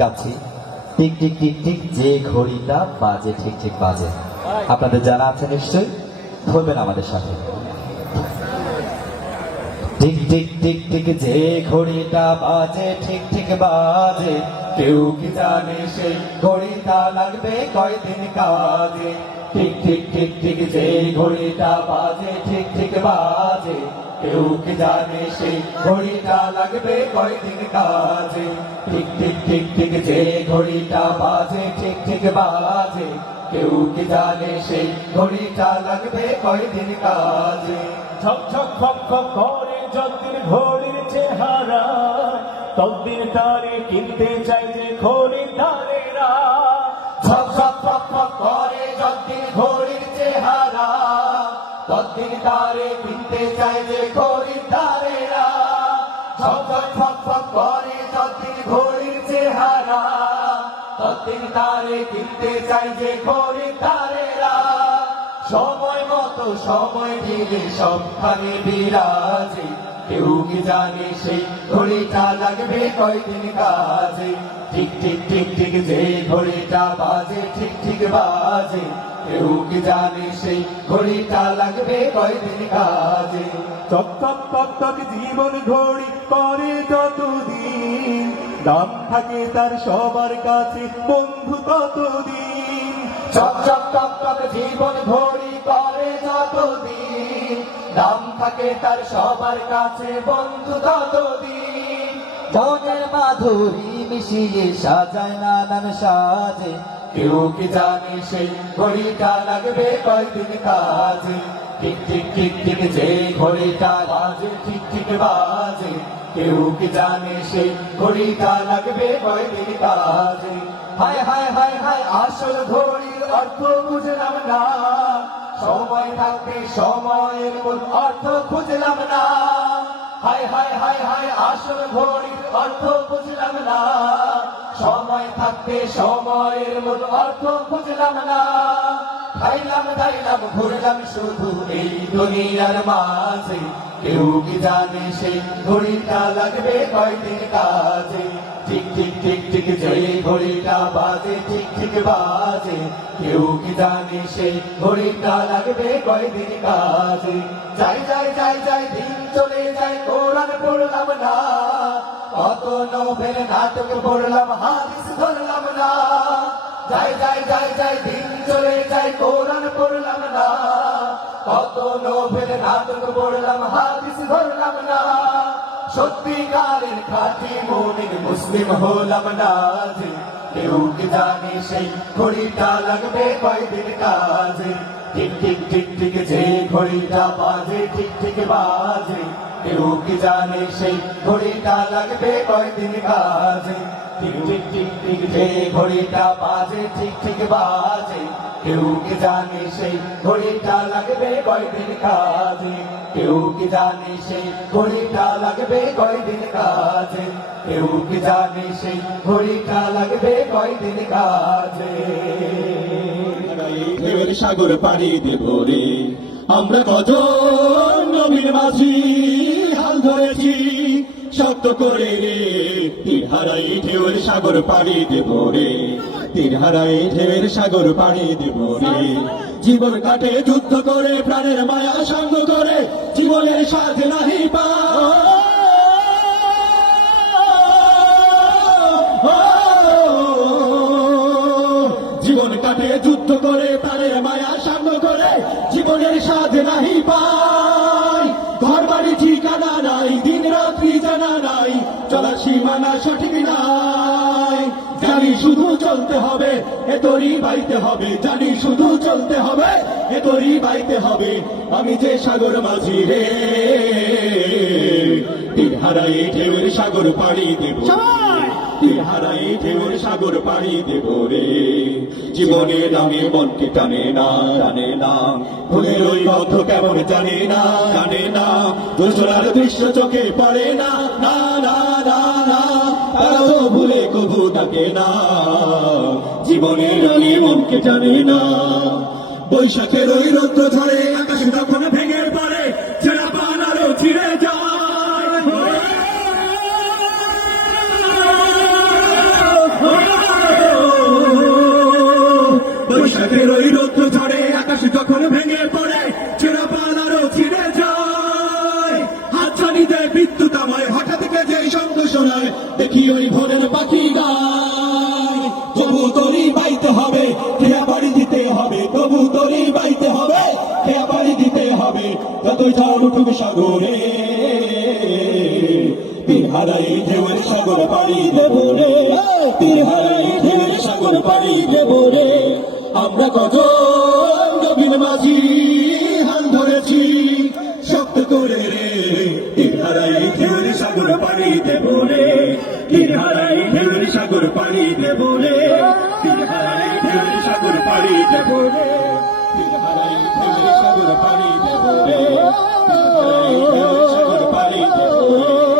গাচ্ছি tick tick tick tick যে ঘড়িটা বাজে ঠিক ঠিক বাজে। আপনাদের জানা আছে নিশ্চয়ই, ধরবেন আমাদের সাথে। টিক টিক টিক টিক যে ঘড়িটা বাজে ঠিক ঠিক বাজে, কেউ কি জানে সেই ঘড়িটা লাগবে কয়দিন কাজে। ঠিক ঠিক ঠিক ঠিক যে ঘড়িটা বাজে ঠিক ঠিক বাজে, কেউ কি জানে সেই ঘড়িটা লাগবে কয়দিন কাজে। ঠিক ঠিক ঠিক ঠিক যে ঘড়িটা বাজে ঠিক ঠিক বাজে, কেউ কি জানে সেই ঘড়িটা লাগবে কয়দিন কাজে। ঝক ঝক খক খক করে যতদিন ঘড়ির চেহারা, ততদিন তারে কিনতে চাই যে খরিদ্দারেরা। ঝক ঝক খক খক করে যতদিন ঘড়ির চেহারা, ততদিন তারে কিনতে চাই যে খরিদ্দারেরা। ঝক ঝক খক খক করে যতদিন ঘড়ির চেহারা, ততদিন তারে কিনতে চাই যে খরিদ্দারেরা। সময় মতো সময় দিলে সবখানে বিরাজে, কেউ কি জানে সেই ঘড়িটা লাগবে কয়দিন কাজে। ঠিক ঠিক ঠিক ঠিক যে ঘড়িটা বাজে ঠিক ঠিক বাজে, কেউ কি জানে সেই ঘড়িটা লাগবে কয়দিন কাজে। টক টক টক টক জীবন ঘড়ি করে যতদিন, দাম থাকে তার সবার কাছে বন্ধু ততদিন। চক চক টক টক জীবন ঘড়ি করে যতদিন, দাম থাকে তার সবার কাছে বন্ধু ততদিন। মনের মাধুরী মিশিয়ে সাজায় নানান সাজে, কেউ কি জানে সেই ঘড়িটা লাগবে কয়দিন কাজে। ঠিক ঠিক ঠিক ঠিক যে ঘড়িটা বাজে ঠিক ঠিক বাজে, কেউ কি জানে সেই ঘড়িটা লাগবে কয়দিন কাজে। হায় হায় হায় হায় আসল ঘড়ির অর্থ বুঝলাম না, সময় থাকতে সময়ের মূল অর্থ খুঁজলাম না। হায় হায় হায় হায় আসল ঘড়ির অর্থ বুঝলাম না, সময় থাকতে সময়ের মূল অর্থ খুঁজলাম না। খাইলাম দাইলাম ঘুরলাম শুধু এই দুনিয়ার মাঝে, কেউ কি জানে সেই ঘড়িটা লাগবে কয়দিন কাজে। ঠিক ঠিক ঠিক ঠিক যে ঘড়িটা বাজে ঠিক ঠিক বাজে, কেউ কি জানে সেই ঘড়িটা লাগবে কয়দিন কাজে। যাই যাই যাই যাই দিন চলে যায় কোরআন পড়লাম না, কত নোবেল নাটক পড়লাম হাদিস ধরলাম না। যাই যাই যাই যাই দিন চলে যায় কোরআন পড়লাম না, কত নোবেল নাটক পড়লাম হাদিস ধরলাম না। সত্যিকারের খাঁটি মুমিন মুসলিম হলাম না যে, কেউ কি জানে সেই ঘড়িটা লাগবে কয়দিন কাজে। ঠিক ঠিক ঠিক ঠিক যে ঘড়িটা বাজে ঠিক ঠিক বাজে, কেউ কি জানে সেই ঘড়িটা লাগবে কয়দিন কাজে। ঠিক ঠিক ঠিক ঠিক যে ঘড়িটা বাজে ঠিক ঠিক বাজে, কেউ কি জানে সেই ঘড়িটা লাগবে কয়দিন কাজে। কেউ কি জানে সেই ঘড়িটা লাগবে কয়দিন কাজে। কেউ কি জানে সেই ঘড়িটা লাগবে কয়দিন কাজে। ঢেউয়ের সাগর পাড়ি দেব রে, আমরা কত নবীর মাঝি হাল ধরেছি শক্ত করে রে। তীর হারাই ঢেউয়ের সাগর পাড়ি দেব রে, তীর হারাই ঢেউয়ের সাগর পাড়ি দেব রে। জীবন কাটে যুদ্ধ করে প্রাণের মায়া সঙ্গ করে, জীবনের সাথে নাহি পা। জীবন কাটে যুদ্ধ করে প্রাণের মায়া সাঙ্গ করে, জীবনের সাথে নাহি পাই। ঘর বাড়ি ঠিকানা নাই, দিন রাত্রি জানা নাই, চলার সীমানা সঠিক নাই। জানি শুধু চলতে হবে এ তোরই বাইতে হবে, জানি শুধু চলতে হবে এ তোরই বাইতে হবে। আমি যে সাগর মাঝি রে, তীর হারাই ঢেউয়ের সাগর পাড়ি দেব, তীর হারাই ঢেউয়ের সাগর পাড়ি দেব রে। জীবনের নামে মনকে টানে না, টানে না ভুলের ওই অর্থ কেমন জানে না, জানে না দোসরার দৃশ্য চোখে পড়ে না, না না না না তারাও ভুলে কবু ডাকে না। জীবনের নামে মনকে টানে না, বৈশাখের ওই রৌদ্র ঝরে আকাশ তখন ভেঙে পড়ে, ছেঁড়া পান আরো ছিঁড়ে যায়। খেয়া পাড়ি দিতে হবে যতই ঝড় উঠুক সাগরে তীর হারাই ঢেউয়ের সাগর পাড়ি দেব রে তীর হারাই ঢেউয়ের সাগর পাড়ি দেব রে আমরা কত নবীন মাঝি হান ধরেছি শক্ত করে রে তীর হারাই ঢেউয়ের সাগর পাড়ি দেব রে তীর হারাই ঢেউয়ের সাগর পাড়ি দেব রে তীর হারাই ঢেউয়ের সাগর পাড়ি দেব রে তীর হারাই ঢেউয়ের সাগর পাড়ি দেব রে তীর হারাই ঢেউয়ের সাগর পাড়ি দেব রে